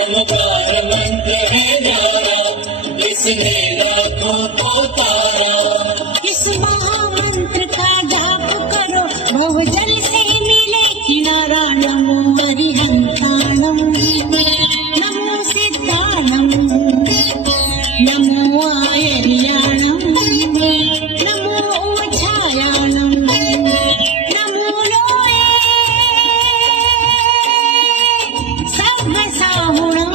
नमकार मंत्र है न्यारा, इसने लाखों को तारा। इस महामंत्र का जाप करो, भवजल से मिले किनारा। नमो अरिहंताणम, नमो सिद्धाणम, नमो आयर्याणम, नमो उमछायाणम, नमो लोये सर्वसाहुणम।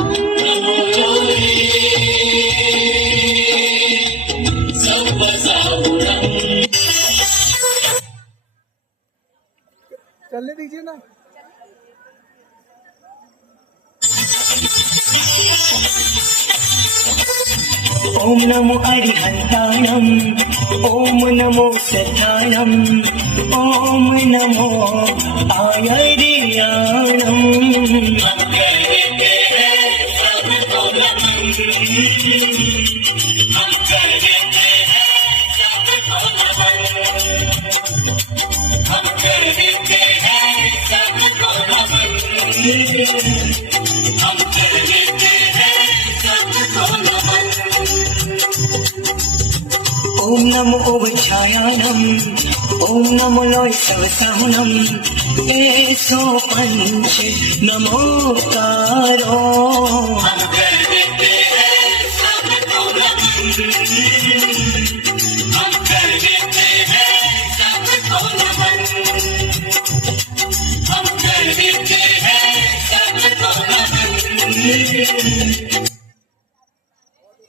चलने दीजिए ना। ओम नमो अरिहंताणम, ओम नमो सिद्धाणम, ओम नमो आयर्याणम। हम कहते हैं सबको नमन, हम कहते हैं सबको नमन, हम कहते हैं सबको नमन, हम कहते हैं सबको नमन। ओम नमो उमछायाणम, ओम नमो लोय सर्वसाहुणम। ऐसो पंच नमोकारो। हम कहते हैं सबको नमन, हम कहते हैं सबको नमन, हम कहते हैं सबको नमन।